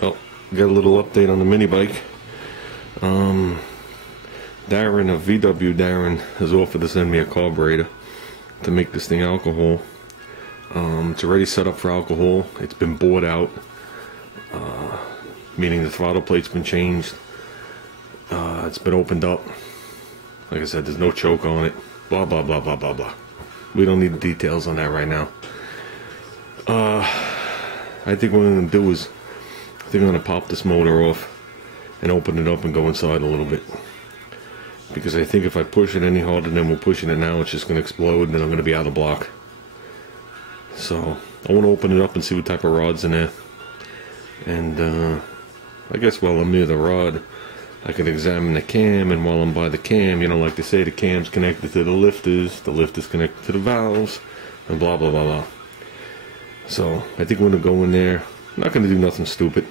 Oh, got a little update on the mini bike. Darren of VW Darren has offered to send me a carburetor to make this thing alcohol. It's already set up for alcohol. It's been bored out, meaning the throttle plate's been changed. It's been opened up. Like I said, there's no choke on it. Blah blah blah blah blah blah. We don't need the details on that right now. I think what I'm gonna do is I think I'm gonna pop this motor off and open it up and go inside a little bit, because I think if I push it any harder than we're pushing it now, it's just gonna explode and then I'm gonna be out of block. So I want to open it up and see what type of rod's in there, and I guess while I'm near the rod I can examine the cam, and while I'm by the cam, you know, like they say, the cam's connected to the lifters connected to the valves, and blah blah blah blah. So I think we're gonna go in there. I'm not gonna do nothing stupid.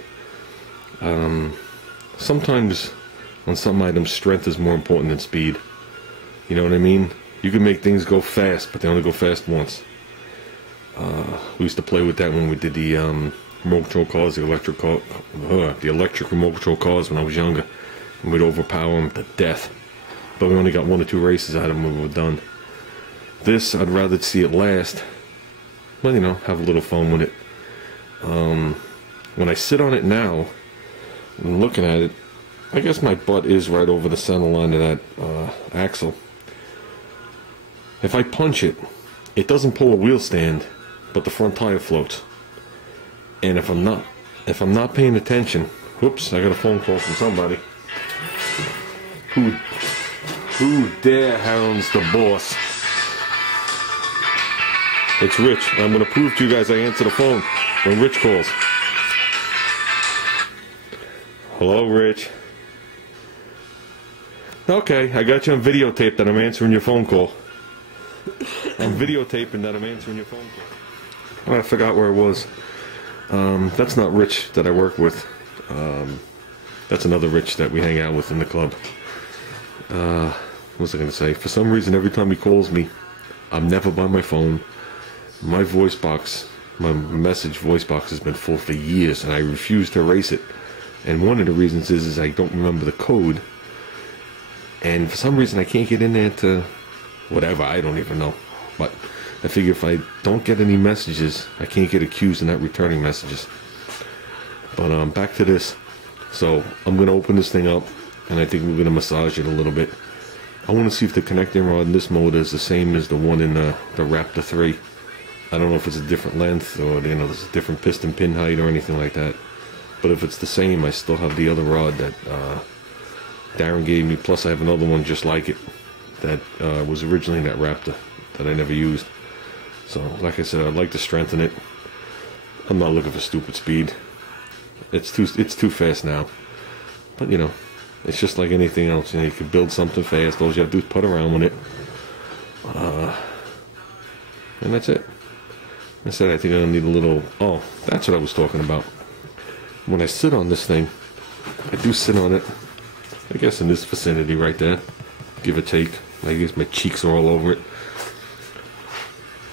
Sometimes on some items strength is more important than speed. You know what I mean? You can make things go fast, but they only go fast once. We used to play with that when we did the remote control cars, the electric remote control cars when I was younger, and we'd overpower them to death. But we only got 1 or 2 races out of them when we were done. This, I'd rather see it last, but you know, have a little fun with it. When I sit on it now, and looking at it, I guess my butt is right over the center line of that axle. If I punch it, it doesn't pull a wheel stand, but the front tire floats. And if I'm not paying attention, whoops, I got a phone call from somebody. Who dare hounds the boss? It's Rich. I'm gonna prove to you guys I answer the phone when Rich calls. Hello, Rich. Okay, I got you on videotape that I'm answering your phone call. I'm videotaping that I'm answering your phone call. Oh, I forgot where it was. That's not Rich that I work with. That's another Rich that we hang out with in the club. What was I going to say? For some reason, every time he calls me, I'm never by my phone. My voice box, my message voice box has been full for years, and I refuse to erase it. And one of the reasons is I don't remember the code. And for some reason, I can't get in there to whatever, I don't even know. But I figure if I don't get any messages, I can't get accused of not returning messages. But back to this. So I'm going to open this thing up, and I think we're going to massage it a little bit. I want to see if the connecting rod in this motor is the same as the one in the Raptor 3. I don't know if it's a different length, or you know, there's a different piston pin height or anything like that. But if it's the same, I still have the other rod that Darren gave me, plus I have another one just like it that was originally in that Raptor that I never used. So like I said, I'd like to strengthen it. I'm not looking for stupid speed. It's too fast now. But you know, it's just like anything else. You know, you can build something fast. All you have to do is put around with it, and that's it. I said I think I'm gonna need a little. Oh, that's what I was talking about. When I sit on this thing, I do sit on it, I guess in this vicinity right there, give or take. I guess my cheeks are all over it.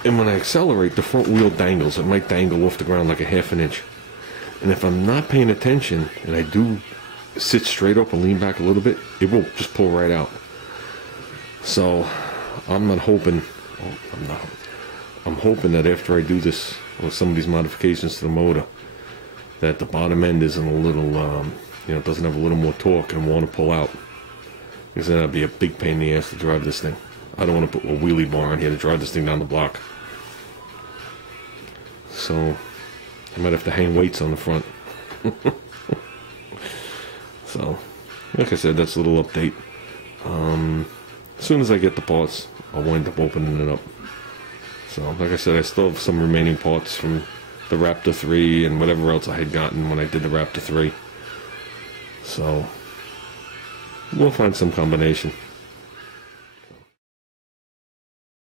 And when I accelerate, the front wheel dangles. It might dangle off the ground like a ½ an inch. And if I'm not paying attention, and I do sit straight up and lean back a little bit, it will just pull right out. So I'm not hoping, I'm hoping that after I do this, or some of these modifications to the motor, that the bottom end isn't a little, you know, doesn't have a little more torque and want to pull out. Because then that'd be a big pain in the ass to drive this thing. I don't want to put a wheelie bar on here to drive this thing down the block. So I might have to hang weights on the front. So, like I said, that's a little update. As soon as I get the parts, I'll wind up opening it up. So, like I said, I still have some remaining parts from the Raptor 3 and whatever else I had gotten when I did the Raptor 3. So we'll find some combination.